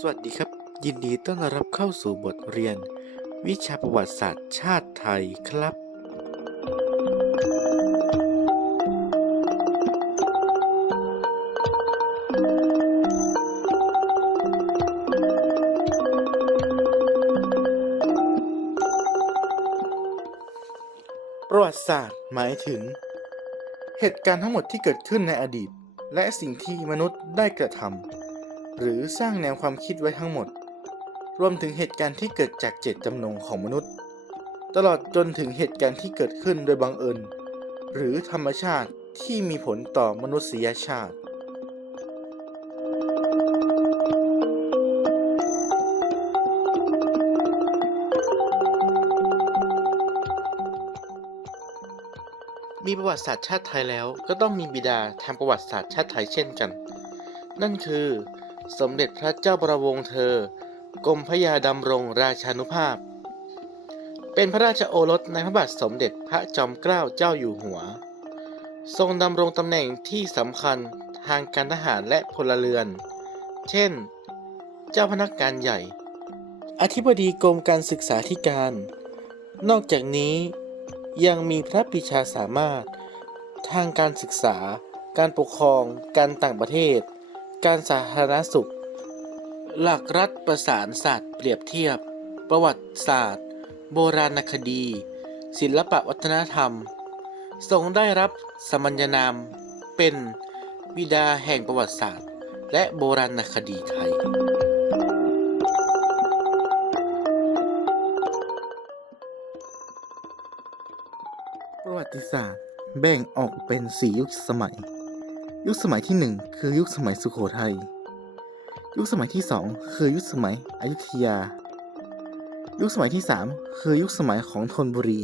สวัสดีครับ ยินดีต้อนรับเข้าสู่บทเรียน วิชาประวัติศาสตร์ชาติไทยครับ ประวัติศาสตร์หมายถึง เหตุการณ์ทั้งหมดที่เกิดขึ้นในอดีต และสิ่งที่มนุษย์ได้กระทำ หรือสร้างแนวความคิดไว้ทั้งหมด รวมถึงเหตุการณ์ที่เกิดจากเจตจำนงของมนุษย์ ตลอดจนถึงเหตุการณ์ที่เกิดขึ้นโดยบังเอิญ หรือธรรมชาติที่มีผลต่อมนุษยชาติมีประวัติศาสตร์ชาติไทยแล้วก็ต้องมีบิดาทางประวัติศาสตร์ชาติไทยเช่นกัน นั่นคือ สมเด็จพระเจ้าประวงเธอ กรมพระยาดำรงราชานุภาพ เป็นพระราชโอรสในพระบาทสมเด็จพระจอมเกล้าเจ้าอยู่หัว ทรงดำรงตำแหน่งที่สำคัญทางการทหารและพลเรือน เช่น เจ้าพนักงานใหญ่ อธิบดีกรมการศึกษาธิการ นอกจากนี้ยังมีพระปรีชาสามารถ ทางการศึกษา การปกครอง การต่างประเทศ การสาธารณสุข หลักรัฐประสานศาสตร์เปรียบเทียบ ประวัติศาสตร์ โบราณคดี ศิลปวัฒนธรรม ทรงได้รับสมัญนาม เป็นบิดาแห่งประวัติศาสตร์ และโบราณคดีไทย ประวัติศาสตร์แบ่งออกเป็น4ยุคสมัย ยุคสมัยที่ 1 คือยุคสมัยสุโขทัย ยุคสมัยที่ 2 คือยุคสมัยอยุธยา ยุคสมัยที่ 3 คือยุคสมัยของธนบุรี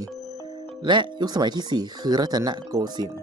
และยุคสมัยที่ 4 คือรัตนโกสินทร์